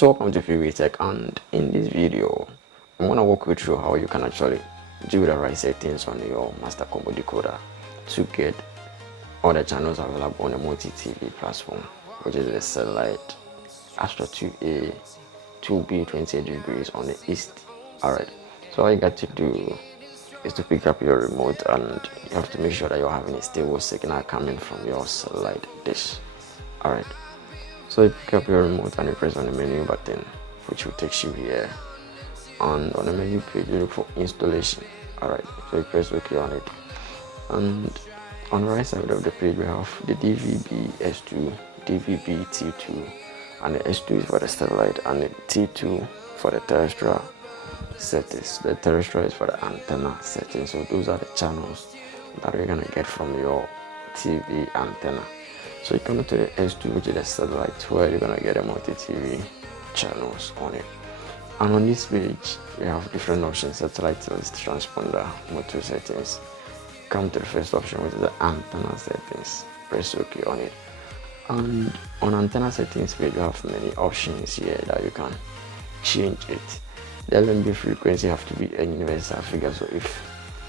So welcome to Pbteck, and in this video I'm going to walk you through how you can actually do the right settings on your master combo decoder to get all the channels available on the Multitv platform, which is the satellite Astro 2A 2B 28 degrees on the east. Alright, so all you got to do is to pick up your remote, and you have to make sure that you're having a stable signal coming from your satellite dish. Alright, so you pick up your remote and you press on the menu button, which will take you here, and on the menu page you look for installation. Alright, so you press OK on it, and on the right side of the page we have the DVB S2, DVB T2, and the S2 is for the satellite and the T2 for the terrestrial settings. The terrestrial is for the antenna settings. So those are the channels that you're gonna get from your TV antenna. So you come to the S2, which is the satellite, where you're gonna get a multi-TV channels on it. And on this page we have different options: satellite list, transponder, motor settings. Come to the first option, which is the antenna settings. Press OK on it, and on antenna settings page you have many options here that you can change it. The LNB frequency have to be a universal figure. So if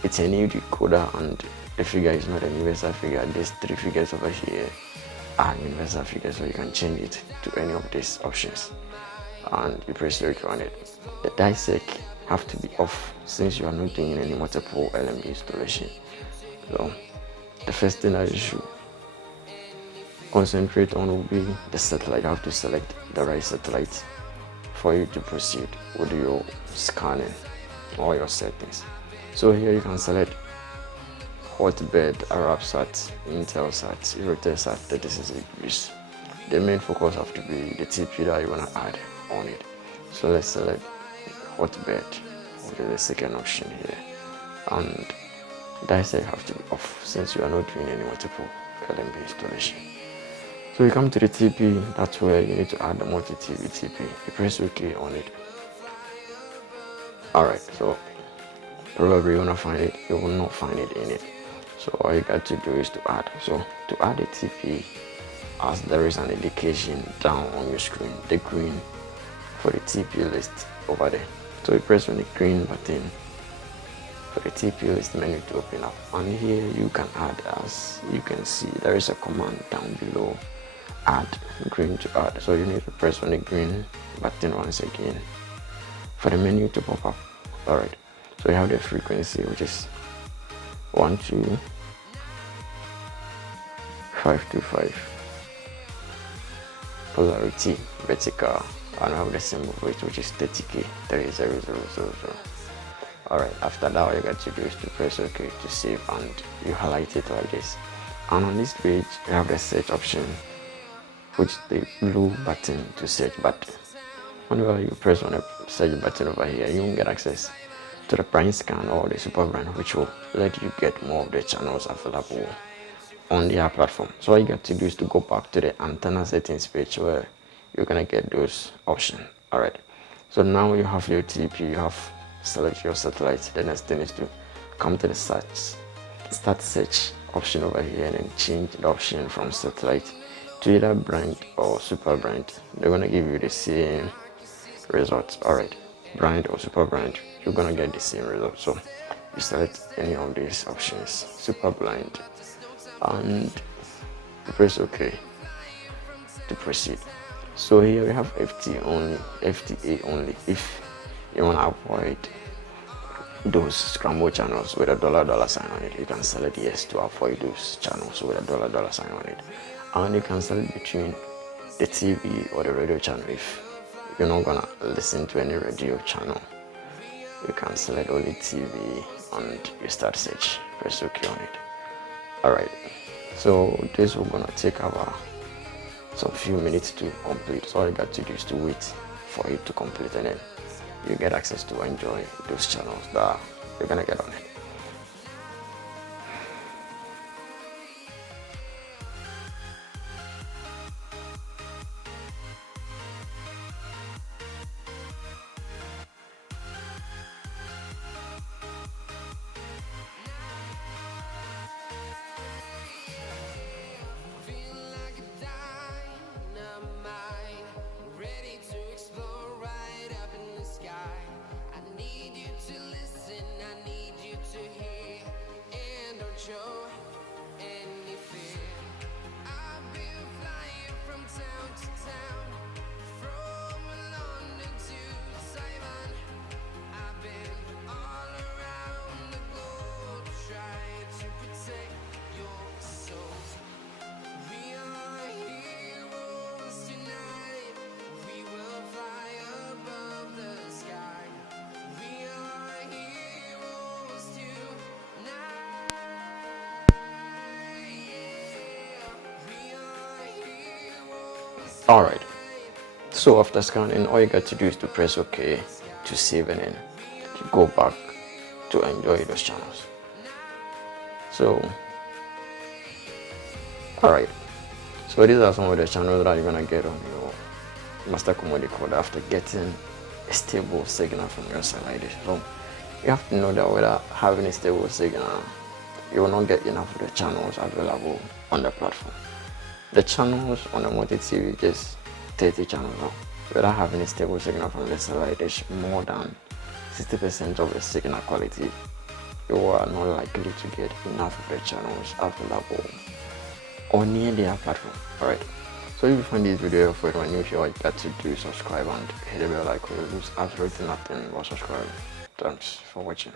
it's a new decoder and the figure is not a universal figure, these three figures over here are universal figures, so you can change it to any of these options, and you press OK on it. The dissect have to be off since you are not doing any multiple LNB installation. So the first thing that you should concentrate on will be the satellite. You have to select the right satellite for you to proceed with your scanning or your settings. So here you can select Hotbird, Arabsat, Intelsat, Eurotelsat 36 degrees. The main focus have to be the TP that you want to add on it. So let's select Hotbird, which is the second option here, and dissect have to be off since you are not doing any multiple LNB installation. So you come to the TP, that's where you need to add the multi-TV TP. You press OK on it. Alright, so probably you wanna find it, you will not find it in it. So all you got to do is to add. So to add a TP, as there is an indication down on your screen, the green for the TP list over there. So you press on the green button for the TP list menu to open up, and here you can add. As you can see, there is a command down below, add green to add. So you need to press on the green button once again for the menu to pop up. Alright, so you have the frequency, which is 12525, polarity vertical, and I have the symbol for it, which is 30K 30000. Alright, after that all you got to do is to press OK to save, and you highlight it like this. And on this page you have the search option, which is the blue button to search. But whenever you press on the search button over here, you won't get access to the prime scan or the super brand, which will let you get more of the channels available on their platform. So all you got to do is to go back to the antenna settings page where you're gonna get those options. Alright, so now you have your TP, you have select your satellite. The next thing is to come to the start search option over here, and then change the option from satellite to either brand or super brand. They're gonna give you the same results. Alright, brand or super brand, you're gonna get the same result. So you select any of these options, super blind, and you press OK to proceed. So here we have FTA only. If you want to avoid those scramble channels with a $$ sign on it, you can select yes to avoid those channels with a $$ sign on it. And you can select between the TV or the radio channel. If you're not gonna listen to any radio channel, you can select only TV, and you start search. Press OK on it. Alright, so this will gonna take about some few minutes to complete. So all you got to do is to wait for it to complete, and then you get access to enjoy those channels that you're gonna get on it. Ready to explode. Alright, so after scanning, all you got to do is to press OK to save and then to go back to enjoy those channels. So alright, so these are some of the channels that you're gonna get on your master combo decoder after getting a stable signal from your side like this. So you have to know that without having a stable signal, you will not get enough of the channels available on the platform. The channels on the Multitv just 30 channels now. Without having a stable signal from the satellite dish, more than 60% of the signal quality, you are not likely to get enough of the channels available on near their platform. Alright, so if you find this video helpful and you're new here, all you got to do is subscribe and hit the bell icon. You lose absolutely nothing but subscribing. Thanks for watching.